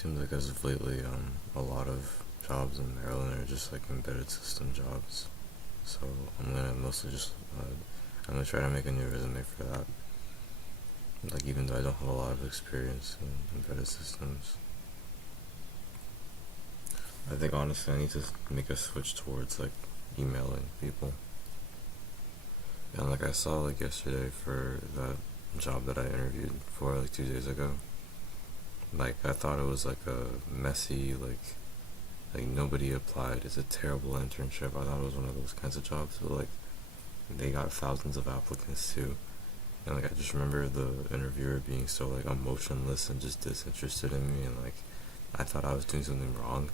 seems like as of lately, a lot of jobs in Maryland are just like embedded system jobs. So I'm gonna mostly just, I'm gonna try to make a new resume for that. Like even though I don't have a lot of experience in embedded systems, I think honestly I need to make a switch towards like emailing people. And like I saw like yesterday for that job that I interviewed for like 2 days ago. Like I thought it was like a messy like nobody applied. It's a terrible internship. I thought it was one of those kinds of jobs, but like they got thousands of applicants too. And like I just remember the interviewer being so like emotionless and just disinterested in me, and like I thought I was doing something wrong.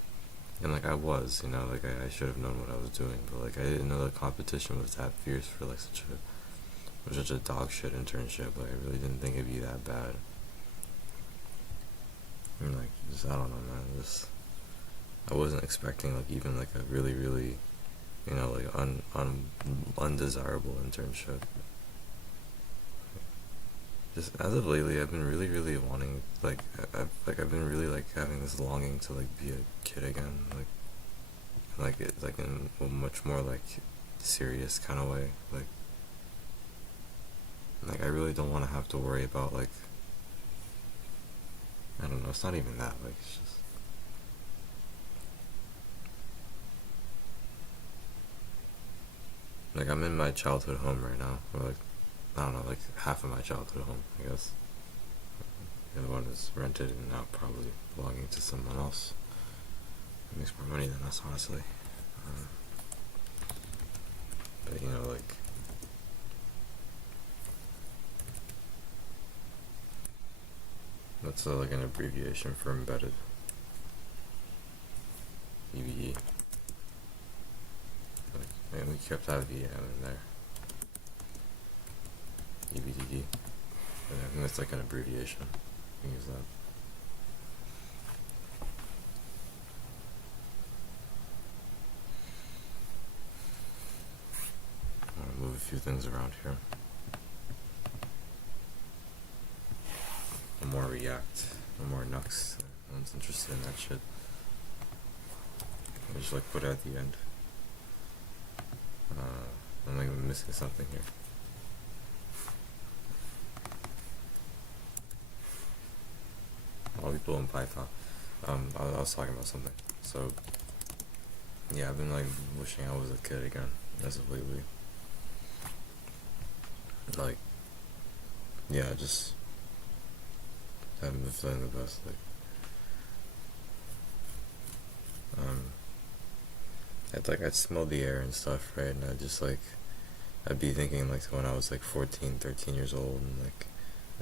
And like I was, like I should have known what I was doing, but like I didn't know the competition was that fierce for like such a dog shit internship. Like I really didn't think it'd be that bad. And like just I don't know, man. Just I wasn't expecting like even like a really really like undesirable internship. Just as of lately, I've been really really wanting I've been really like having this longing to like be a kid again, like it's like in a much more like serious kind of way, like I really don't want to have to worry about like I don't know. It's not even that. Like it's just like I'm in my childhood home right now, or like I don't know, like half of my childhood home, I guess. The other one is rented and now probably belonging to someone else. It makes more money than us, honestly. Um, but like that's like an abbreviation for embedded. EBE. Like, and we kept that VM in there. EBDD. But I think that's like an abbreviation. You can use that. I'm gonna move a few things around here. No more React. No more Nux. No one's interested in that shit. I just like put it at the end. I'm like missing something here. All people in Python. I was talking about something. So yeah, I've been like wishing I was a kid again as of lately. Like yeah, just haven't been feeling the best. I'd smell the air and stuff, right? And I'd be thinking like when I was like 14, 13 years old, and like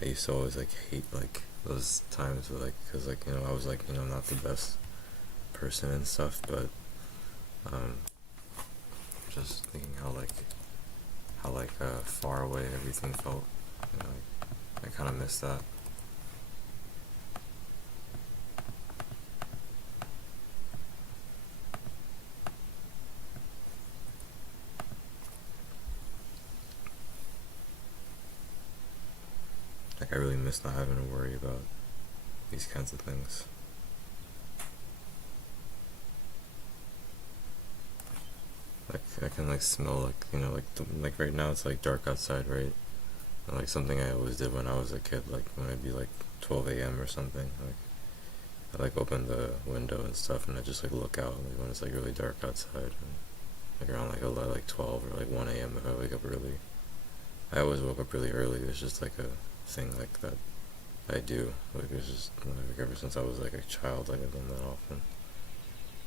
I used to always like hate like those times where like, cause like I was like not the best person and stuff, but just thinking how far away everything felt, I kind of miss that. Like I really miss not having to worry about these kinds of things. Like I can like smell like like right now it's like dark outside, right? And, like something I always did when I was a kid, like when it'd be like 12 a.m. or something, like I like open the window and stuff, and I just like look out like when it's like really dark outside, and like around like 11, like 12 or like 1 a.m. if I wake up early. I always woke up really early. It's just like a thing like that I do. Like it's just like ever since I was like a child, like I've done that often.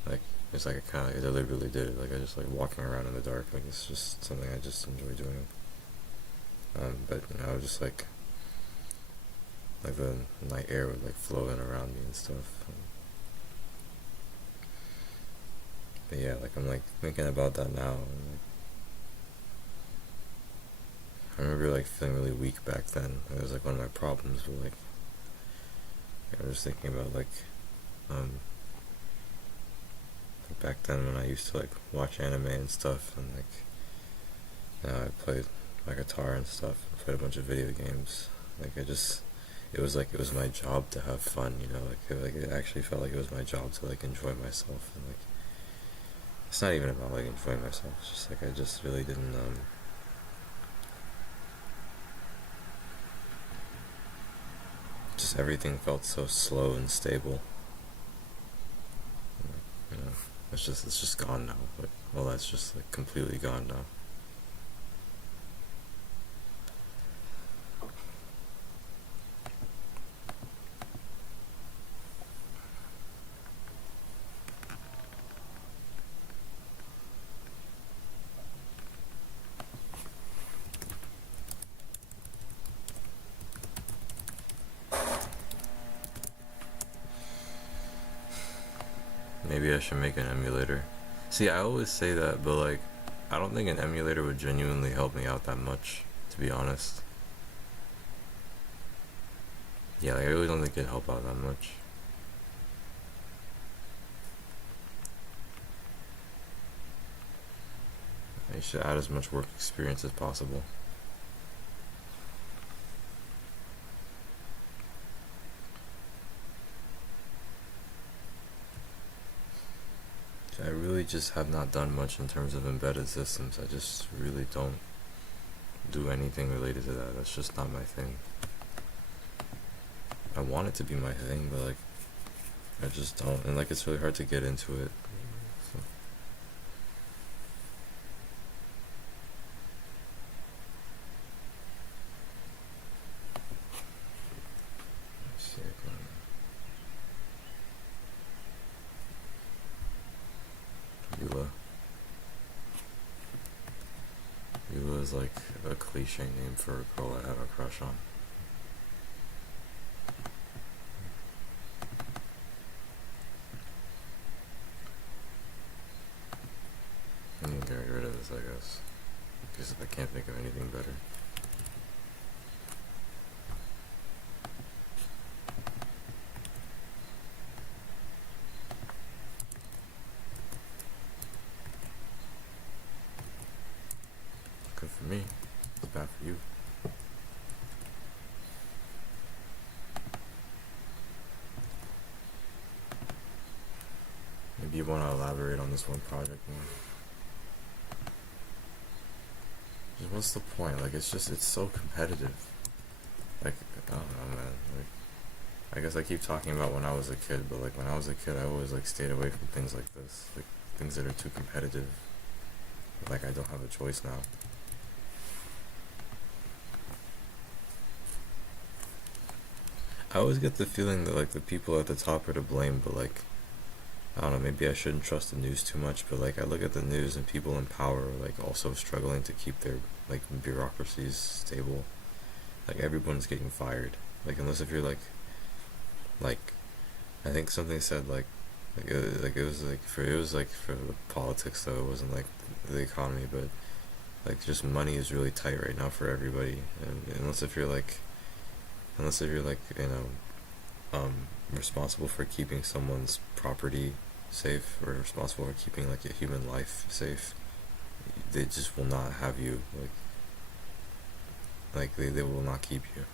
Like it's like I deliberately did it. Like I just like walking around in the dark. Like it's just something I just enjoy doing. But I was just like the night air would like flow in around me and stuff. But yeah, like I'm like thinking about that now. And, like, I remember like feeling really weak back then. It was like one of my problems. But like I was thinking about back then when I used to like watch anime and stuff, and like I played my guitar and stuff, played a bunch of video games. Like I just it was my job to have fun, you know, like it actually felt like it was my job to like enjoy myself, and like it's not even about like enjoying myself. It's just like I just really didn't just everything felt so slow and stable. You know, it's just gone now. Like all that's just like completely gone now. Maybe I should make an emulator. See, I always say that, but like, I don't think an emulator would genuinely help me out that much, to be honest. Yeah, like, I really don't think it'd help out that much. I should add as much work experience as possible. I really just have not done much in terms of embedded systems. I just really don't do anything related to that. That's just not my thing. I want it to be my thing, but like, I just don't. And like, it's really hard to get into it. So, let's see, Eula. Eula is like a cliche name for a girl I have a crush on. I'm gonna get rid of this, I guess, because I can't think of anything better. Good for me. It's bad for you. Maybe you want to elaborate on this one project more. Just what's the point? Like, it's so competitive. Like, I don't know, man. Like, I guess I keep talking about when I was a kid, but like when I was a kid, I always like stayed away from things like this, like things that are too competitive. Like I don't have a choice now. I always get the feeling that like the people at the top are to blame, but like I don't know, maybe I shouldn't trust the news too much, but like I look at the news and people in power are like also struggling to keep their like bureaucracies stable. Like everyone's getting fired. Like unless if you're like I think something said like it was like for the politics though, it wasn't like the economy, but like just money is really tight right now for everybody, and unless if you're like responsible for keeping someone's property safe or responsible for keeping like a human life safe, they just will not have you they will not keep you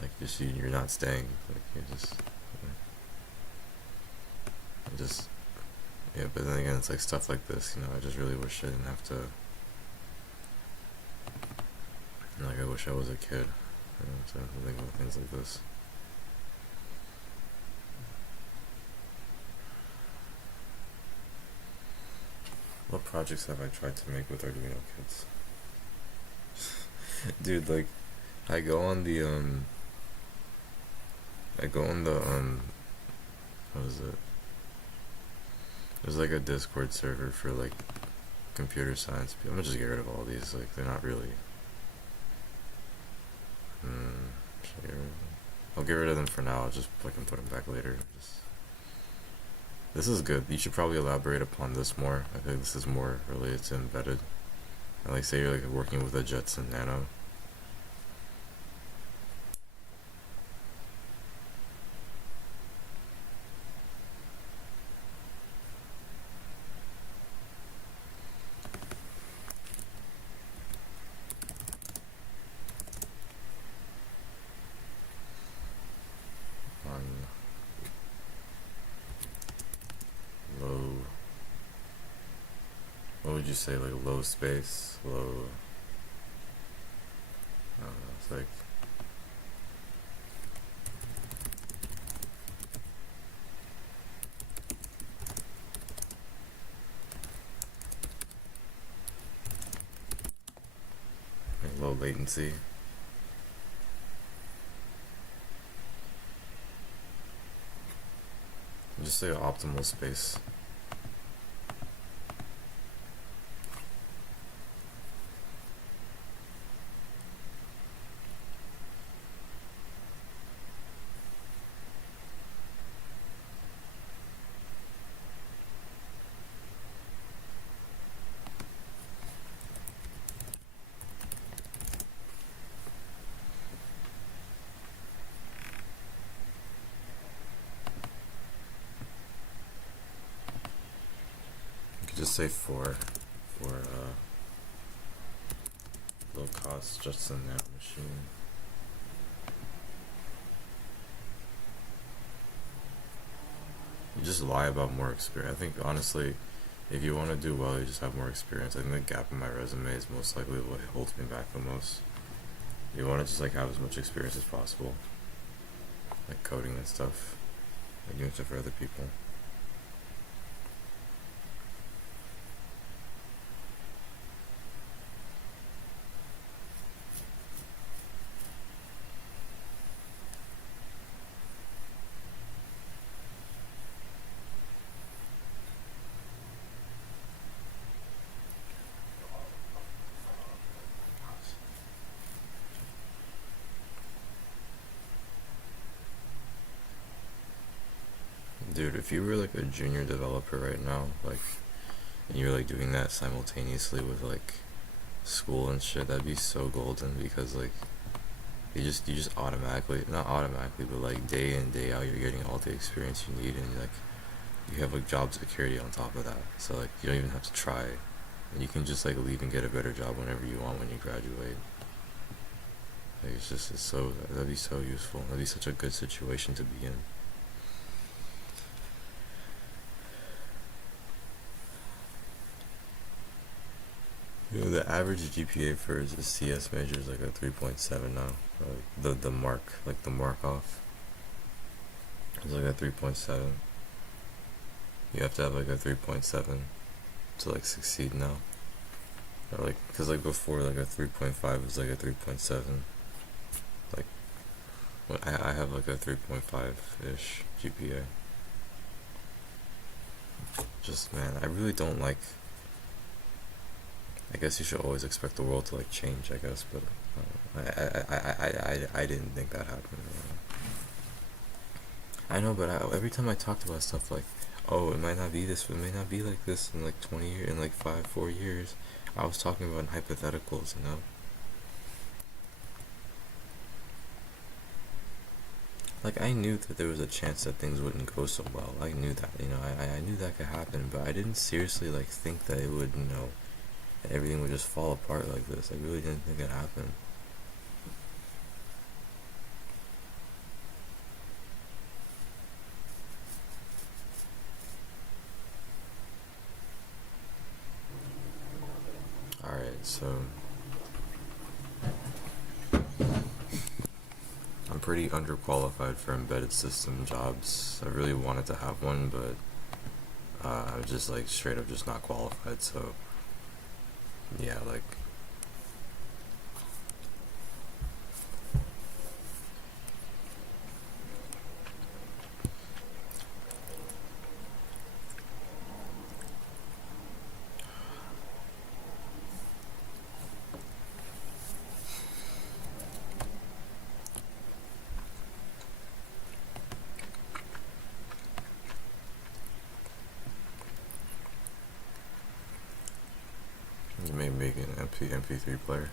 like just you're not staying like you just yeah. But then again, it's like stuff like this, you know, I just really wish I didn't have to, like I wish I was a kid, you know, to think about things like this. What projects have I tried to make with Arduino kits? Dude, like I go on the I go on the what is it? There's like a Discord server for like computer science people. I'm gonna just get rid of all these. Like they're not really. Should I get rid of them? I'll get rid of them for now. I'll just like and put them back later. This is good. You should probably elaborate upon this more. I think this is more related to embedded. And like say you're like working with a Jetson Nano. would you say, like low space, low? I don't know. It's like low latency. Just say optimal space. You could just say four for low cost just in that machine. You just lie about more experience. I think honestly, if you want to do well, you just have more experience. I think the gap in my resume is most likely what holds me back the most. You want to just like have as much experience as possible, like coding and stuff, like doing stuff for other people. Dude, if you were like a junior developer right now, like, and you're like doing that simultaneously with like school and shit, that'd be so golden because like you just automatically, not automatically, but like day in day out, you're getting all the experience you need, and like you have like job security on top of that. So like you don't even have to try, and you can just like leave and get a better job whenever you want when you graduate. Like it's so that'd be so useful. That'd be such a good situation to be in. You know, the average GPA for a CS major is like a 3.7 now. The mark, like the mark off, is like a 3.7. You have to have like a 3.7 to like succeed now. Or like, cause like before like a 3.5 was like a 3.7. Like, I have like a 3.5-ish GPA. Just man, I really don't like. I guess you should always expect the world to like change. I guess, but I didn't think that happened. I know, but every time I talked about stuff like, oh, it might not be this, it may not be like this in like 20 years, in like 4 years. I was talking about hypotheticals, you know. Like I knew that there was a chance that things wouldn't go so well. I knew that, you know. I knew that could happen, but I didn't seriously like think that it would, you know, everything would just fall apart like this. I really didn't think it happened. Alright, so I'm pretty underqualified for embedded system jobs. I really wanted to have one, but I'm just like straight up just not qualified, so yeah, like maybe make an MP3 player.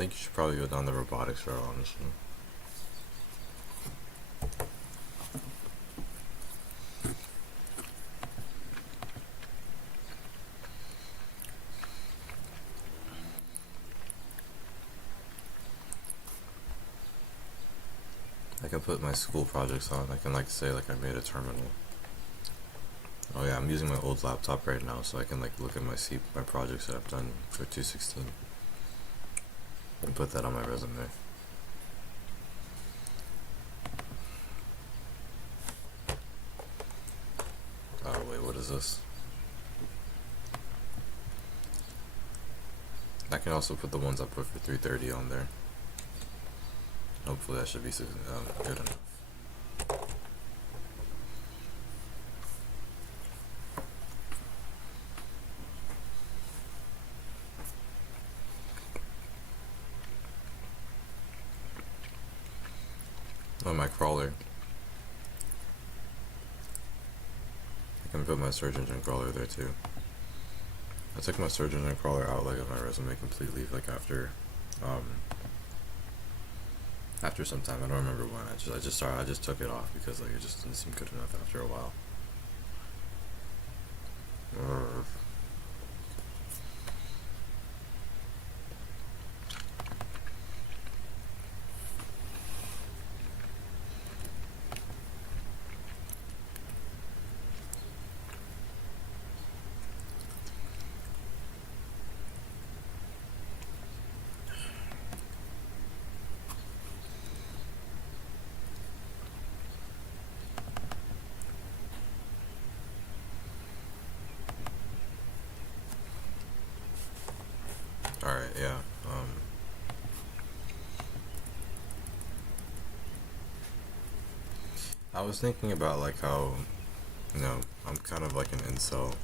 think you should probably go down the robotics route, honestly. I can put my school projects on. I can like say like I made a terminal. Oh yeah, I'm using my old laptop right now, so I can like look at my projects that I've done for 216 and put that on my resume. Oh wait, what is this? I can also put the ones I put for 330 on there. Hopefully that should be good enough. Oh, my crawler. I can put my search engine crawler there too. I took my search engine crawler out like of my resume completely, like after some time. I don't remember when. I just took it off because like it just didn't seem good enough after a while. Alright, yeah. I was thinking about like how, I'm kind of like an incel,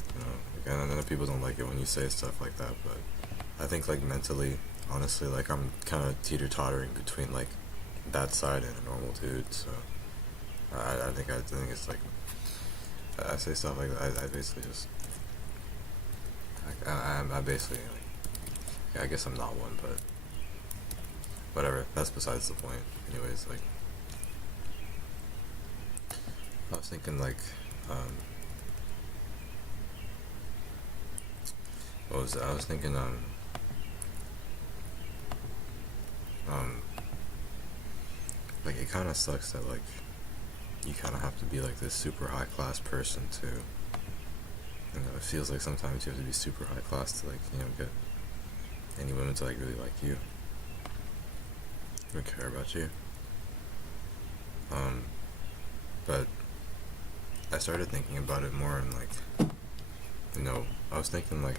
and I know people don't like it when you say stuff like that, but I think like mentally, honestly, like I'm kind of teeter-tottering between like that side and a normal dude, so I think it's like, I say stuff like that, I basically just, I basically, like, yeah, I guess I'm not one, but whatever, that's besides the point. Anyways, like, I was thinking like, what was that? I was thinking, like it kind of sucks that like you kind of have to be like this super high class person to, it feels like sometimes you have to be super high class to like, get any women to like really like you, or care about you. But I started thinking about it more and like, I was thinking like,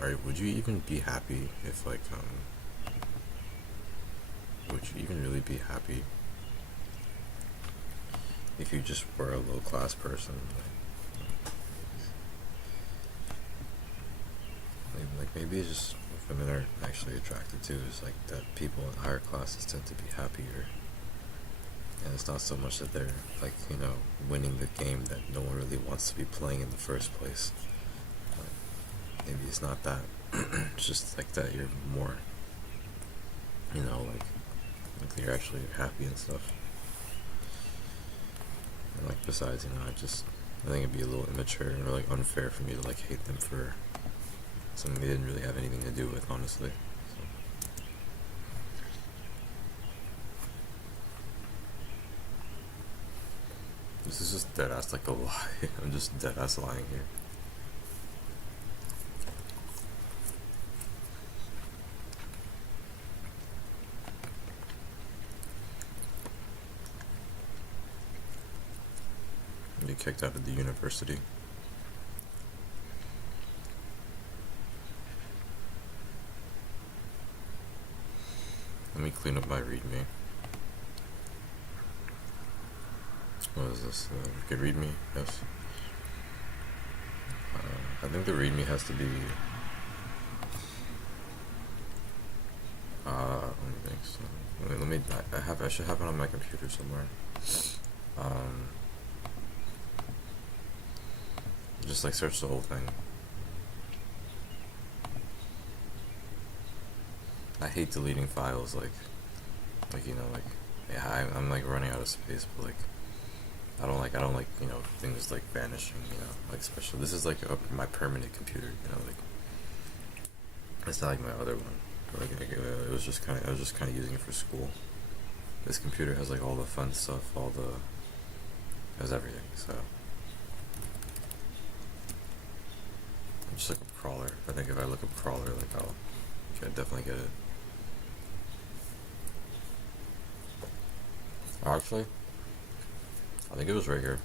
alright, would you even be happy if like, would you even really be happy if you just were a low class person? Like maybe it's just what women are actually attracted to is like that people in higher classes tend to be happier. And it's not so much that they're like, winning the game that no one really wants to be playing in the first place. Maybe it's not that. It's just like that you're more, like you're actually happy and stuff. And like besides, I think it'd be a little immature or like unfair for me to like hate them for something they didn't really have anything to do with, honestly. This is just dead ass like a lie. I'm just dead ass lying here. Get kicked out of the university. Let me clean up my readme. What is this? Good readme? Yes. I think the readme has to be. Let me. I should have it on my computer somewhere. Just like search the whole thing. I hate deleting files. Like you know, like yeah, I'm like running out of space, but like I don't like you know things like vanishing. You know, like especially this is like my permanent computer. You know, like it's not like my other one. Like it was just kind of I was just kind of using it for school. This computer has like all the fun stuff, all the has everything. So I'm just like a crawler. I think if I look up crawler, like I'll definitely get it. Actually, I think it was right here.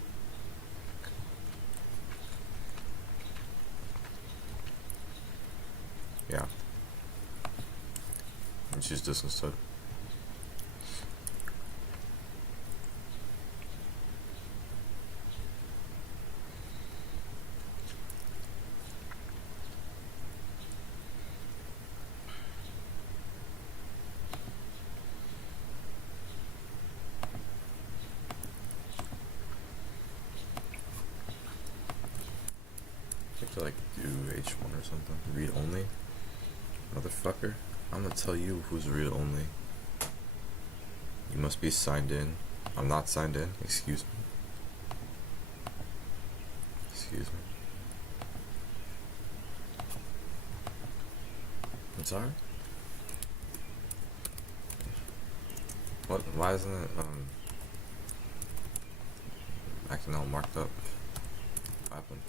Yeah, let's use this instead. I have to like do H1 or something. Read only, motherfucker. I'm gonna tell you who's read only. You must be signed in. I'm not signed in. Excuse me. Excuse me. I'm sorry. What? Why isn't it acting all marked up? What happened?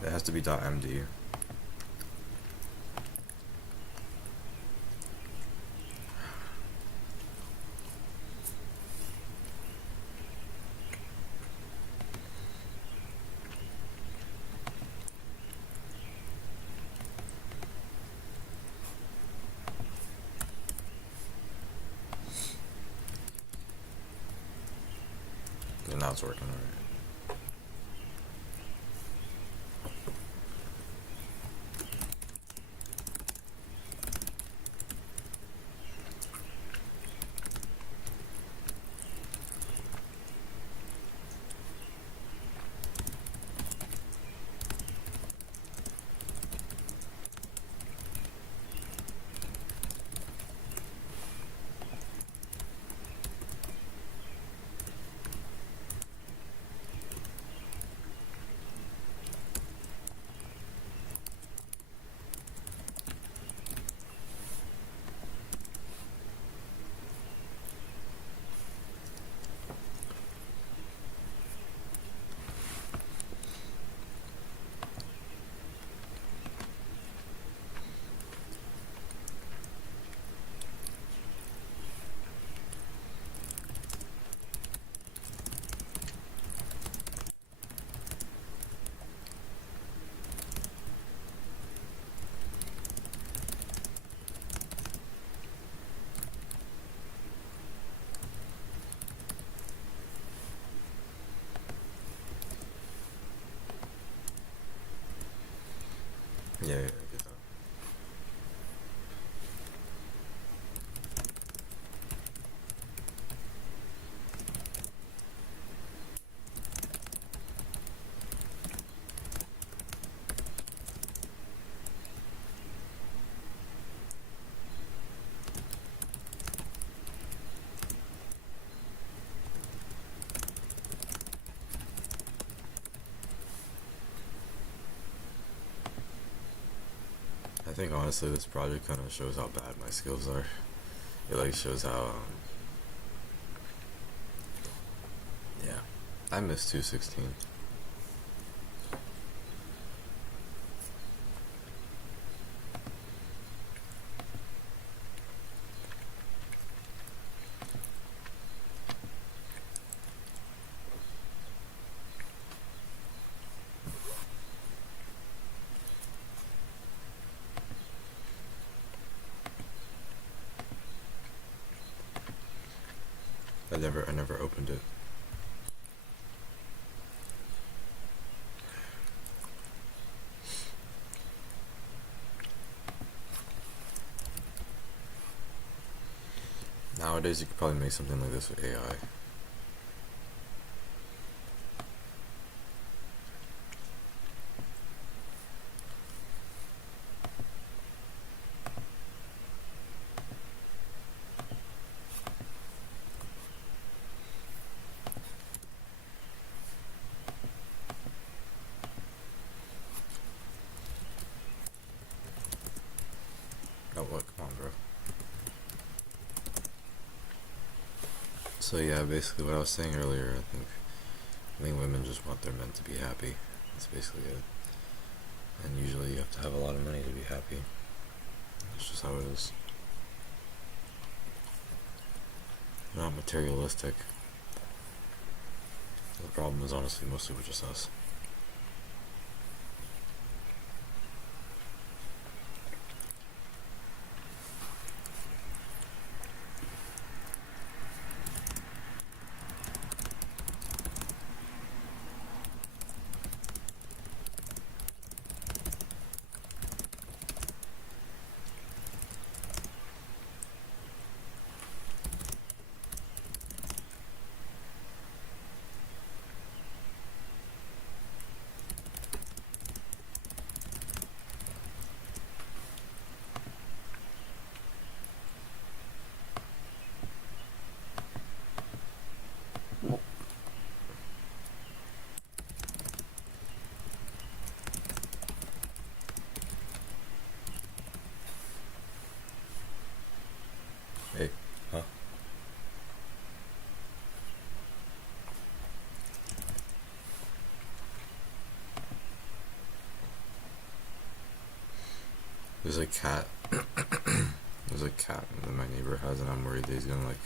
It has to be .md. And now it's working alright. Yeah, I get that. I think honestly, this project kind of shows how bad my skills are. It like shows how, yeah, I missed 216. I never opened it. Nowadays, you could probably make something like this with AI. Oh, what? Come on, bro. So yeah, basically what I was saying earlier, I think women just want their men to be happy. That's basically it. And usually you have to have a lot of money to be happy. That's just how it is. Not materialistic. The problem is honestly mostly with just us. Hey, huh? There's a cat. There's a cat that my neighbor has, and I'm worried that he's gonna like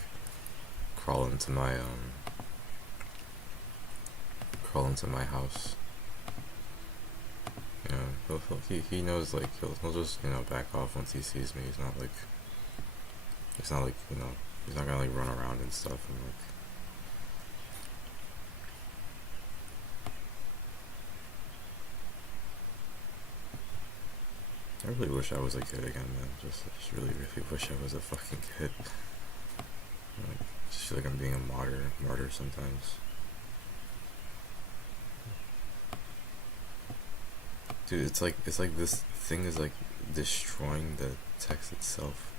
crawl into my house. You know, he knows like he'll just back off once he sees me. It's not like he's not gonna like run around and stuff and like. I really wish I was a kid again, man. Just really, really wish I was a fucking kid. Like, just feel like I'm being a martyr sometimes. Dude, it's like this thing is like destroying the text itself.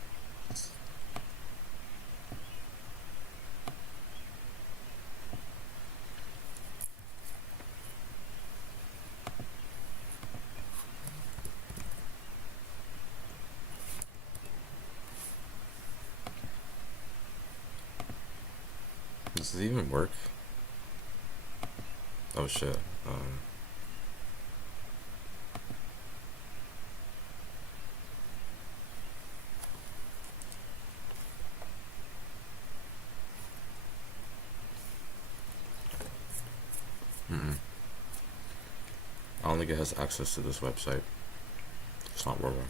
Does it even work? Oh shit. Mm-mm. I don't think it has access to this website. It's not working.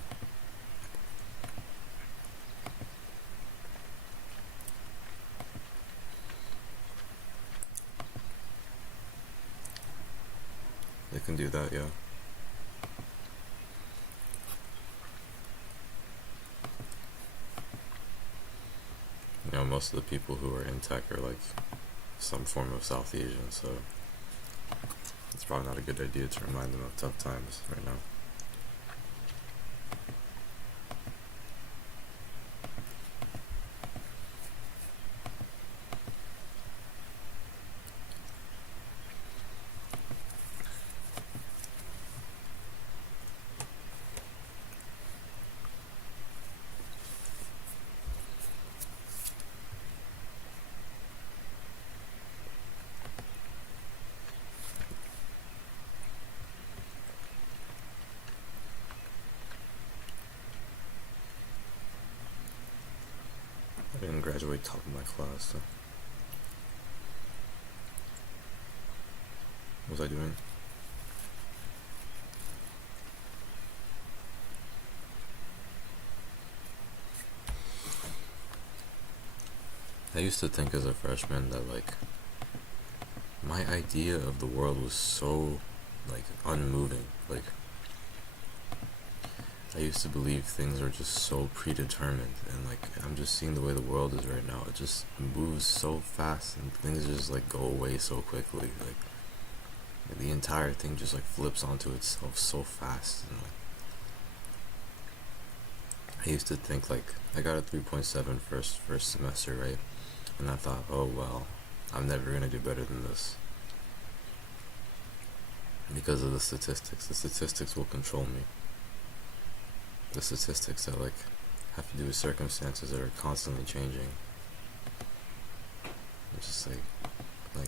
They can do that, yeah. Most of the people who are in tech are like some form of South Asian, so it's probably not a good idea to remind them of tough times right now. I didn't graduate top of my class, so what was I doing? I used to think as a freshman that like my idea of the world was so like unmoving. Like I used to believe things were just so predetermined, and like I'm just seeing the way the world is right now. It just moves so fast, and things just like go away so quickly. Like the entire thing just like flips onto itself so fast. And like I used to think like I got a 3.7 first semester, right? And I thought, oh well, I'm never gonna do better than this because of the statistics. The statistics will control me. The statistics that like have to do with circumstances that are constantly changing. It's just like you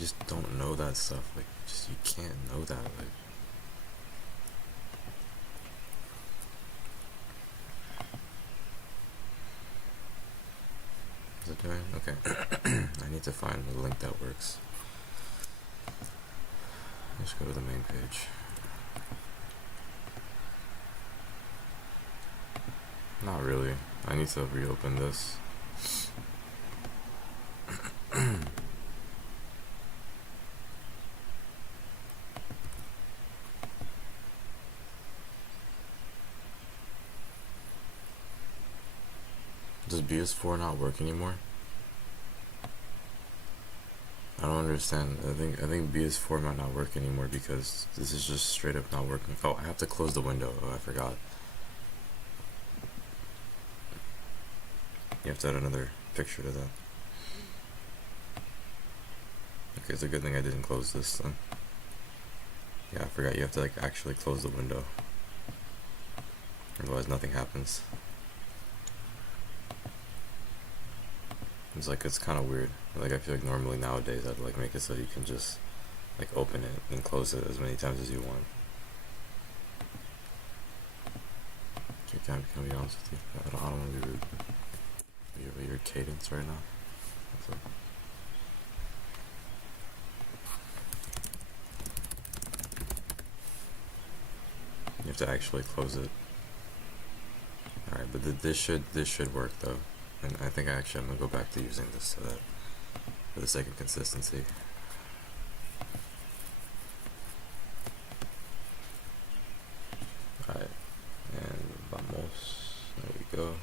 just don't know that stuff. Like just you can't know that. Like is it doing? Okay. I need to find the link that works. Let's go to the main page. Not really. I need to reopen this. Does BS4 not work anymore? I don't understand. I think BS4 might not work anymore because this is just straight up not working. Oh, I have to close the window. Oh, I forgot. You have to add another picture to that. Okay, it's a good thing I didn't close this then. Yeah, I forgot you have to like actually close the window. Otherwise nothing happens. It's kind of weird. Like I feel like normally nowadays I'd like make it so you can just like open it and close it as many times as you want. Okay, can I be honest with you? I don't want to be rude. Your cadence right now. You have to actually close it. Alright, but this should work though. And I think I'm gonna go back to using this so that for the sake of consistency. Alright, and vamos. There we go.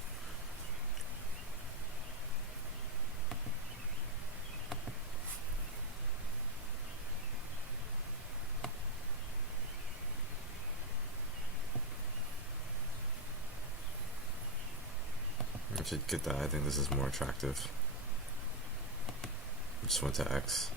I should get that. I think this is more attractive. Just went to X.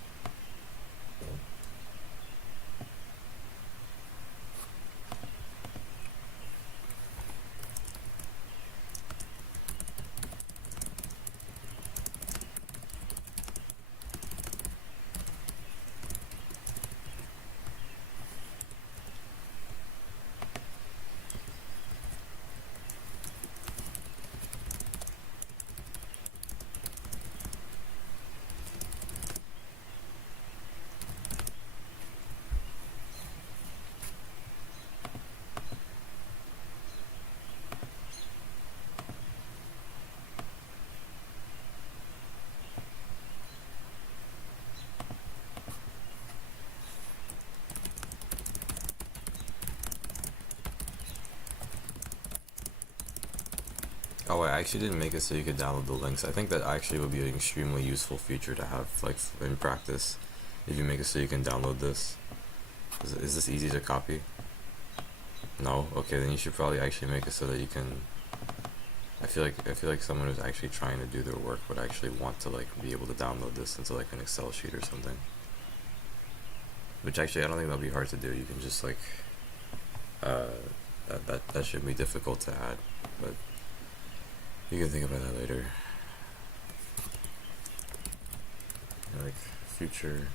Oh, I actually didn't make it so you could download the links. I think that actually would be an extremely useful feature to have, like, in practice. If you make it so you can download this. Is this easy to copy? No? Okay, then you should probably actually make it so that you can... I feel like someone who's actually trying to do their work would actually want to, like, be able to download this into, like, an Excel sheet or something. Which actually, I don't think that'll be hard to do. You can just, like... That shouldn't be difficult to add, but... You can think about that later. Like future.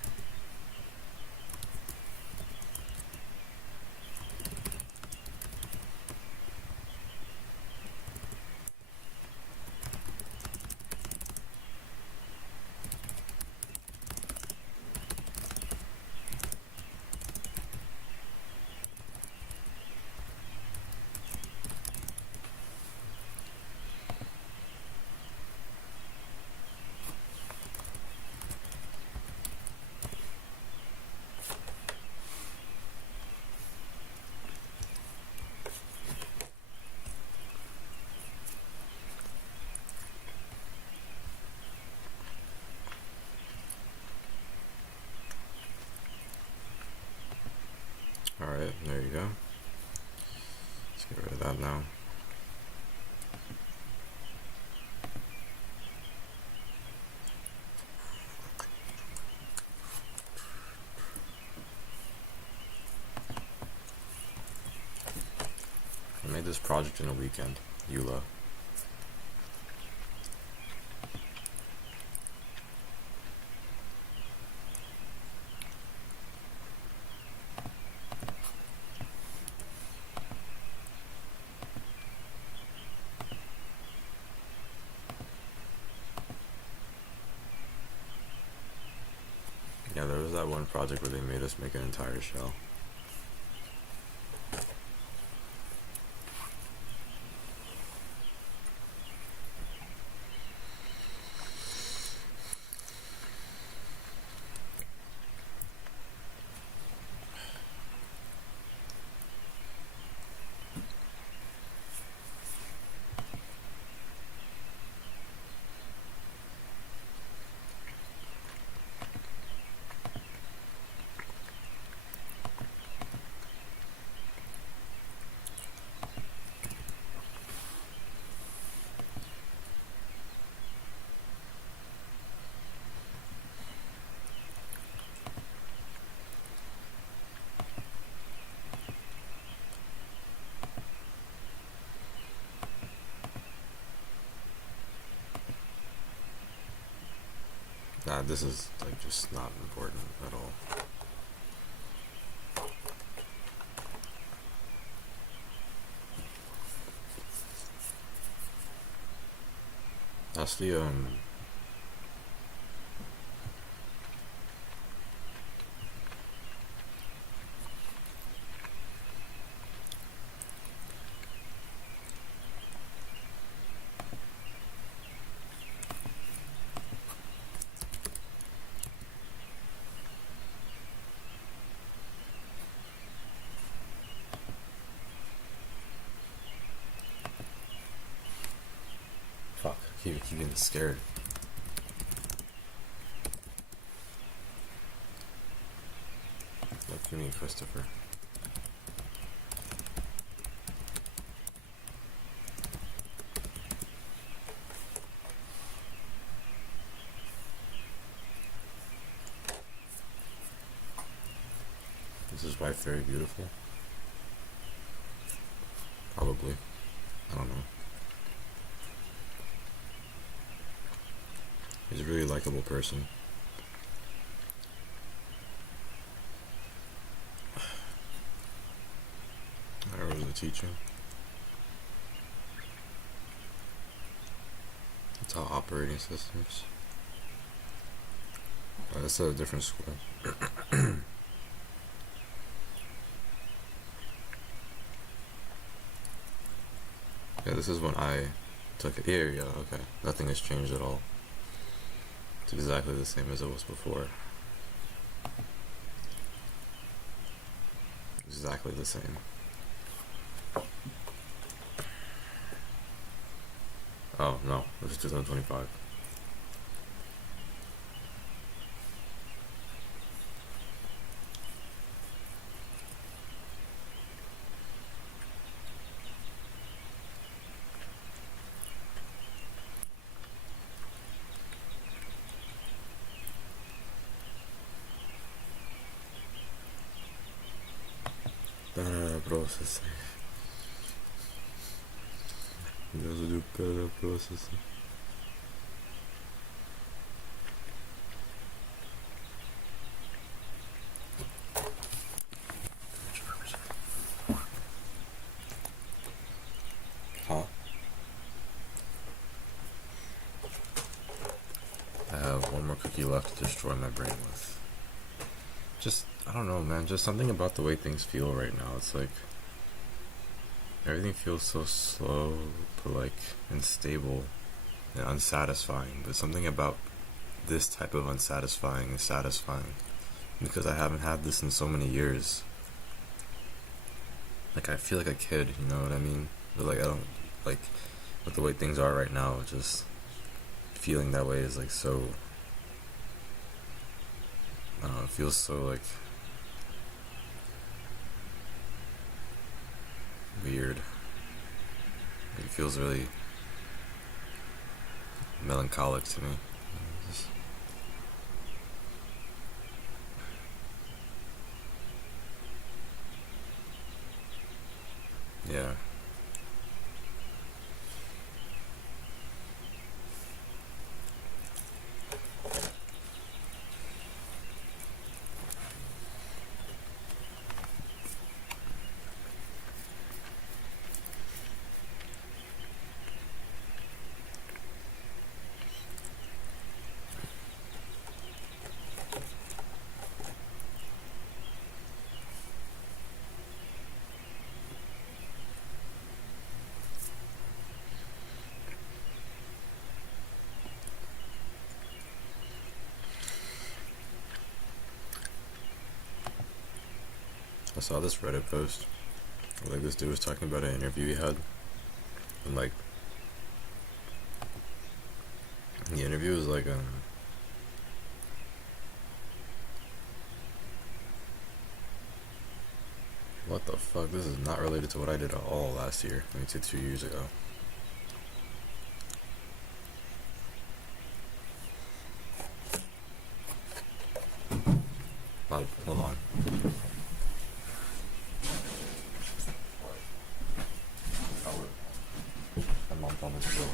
Alright, there you go. Let's get rid of that now. I made this project in a weekend. EULA. Yeah, there was that one project where they made us make an entire shell. Nah, this is like just not important at all. That's the fuck. Keep getting scared. What do you mean, Christopher? Is his wife very beautiful? Probably. I don't know. He's a really likable person. I was a teacher. It's all operating systems. Oh, that's at a different school. Yeah, this is when I took it. Yeah, okay. Nothing has changed at all. It's exactly the same as it was before. Exactly the same. Oh, no. This is 2025. Processing. Just do processing. Huh? I have one more cookie left to destroy my brain with. Just, I don't know, man. Just something about the way things feel right now. It's like everything feels so slow, but like unstable and unsatisfying. But something about this type of unsatisfying is satisfying because I haven't had this in so many years. Like I feel like a kid, you know what I mean? But like I don't like with the way things are right now. Just feeling that way is like so. I don't know. It feels so like weird. It feels really melancholic to me. Just, yeah. I saw this Reddit post where, like, this dude was talking about an interview he had, and like the interview was like what the fuck? This is not related to what I did at all last year. I mean, 2 years ago. Hold on. My mom's on the show.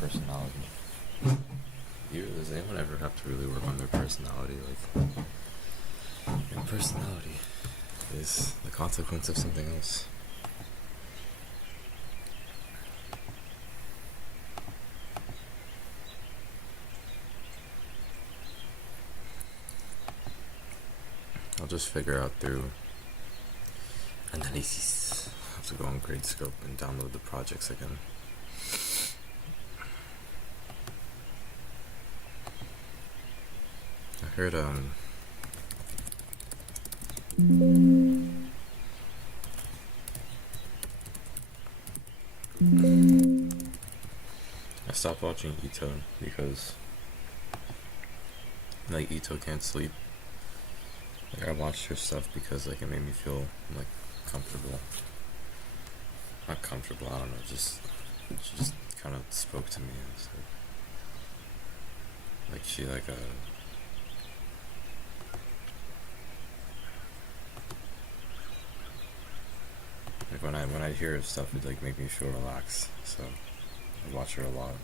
Personality. Does anyone ever have to really work on their personality? Like, your personality is the consequence of something else. just figure out through analysis. I have to go on Gradescope and download the projects again. I heard I stopped watching Ito because like Ito can't sleep. Like I watched her stuff because like it made me feel like comfortable. Not comfortable, I don't know, just she just kind of spoke to me. So, like she like when I hear her stuff, it like make me feel relaxed. So I watch her a lot.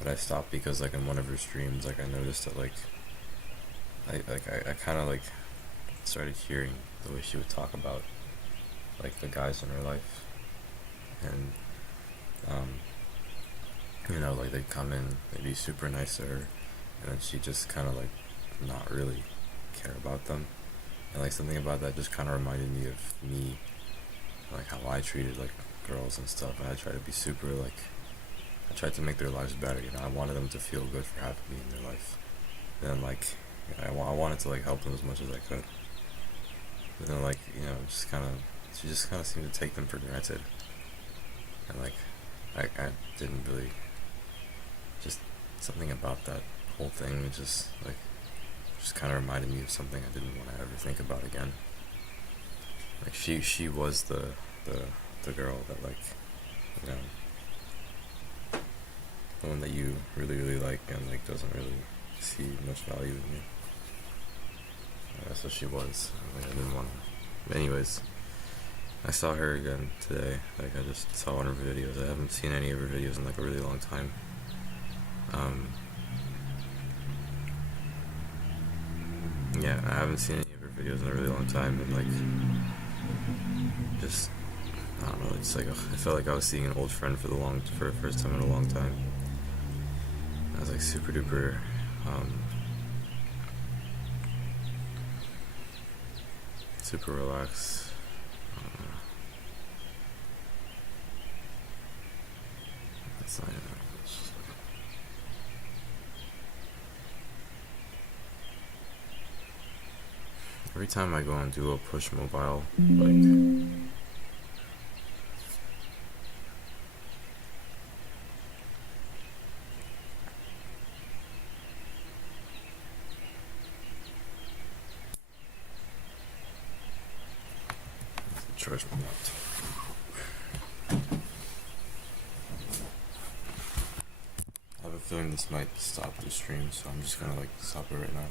But I stopped because like in one of her streams, like I noticed that like I kind of like started hearing the way she would talk about like the guys in her life, and you know, like they'd come in, they'd be super nice to her, and then she just kind of like not really care about them, and like something about that just kind of reminded me of me, like how I treated like girls and stuff. And I tried to be super like, I tried to make their lives better, you know. I wanted them to feel good for having me in their life, and then like I wanted to like help them as much as I could. But then like, you know, just kind of, she just kind of seemed to take them for granted, and like I didn't really, just something about that whole thing just like just kind of reminded me of something I didn't want to ever think about again. Like she was the girl that like, you know, the one that you really like and like doesn't really see much value in you. That's what she was. Like, I didn't want to. Anyways, I saw her again today. Like I just saw one of her videos. I haven't seen any of her videos in like a really long time. Yeah, I haven't seen any of her videos in a really long time, and like, just I don't know. It's like I felt like I was seeing an old friend for the first time in a long time. I was like super duper. Super relaxed. That's not even. Every time I go on Duo Push Mobile, like charge my laptop. I have a feeling this might stop the stream, so I'm just gonna like stop it right now.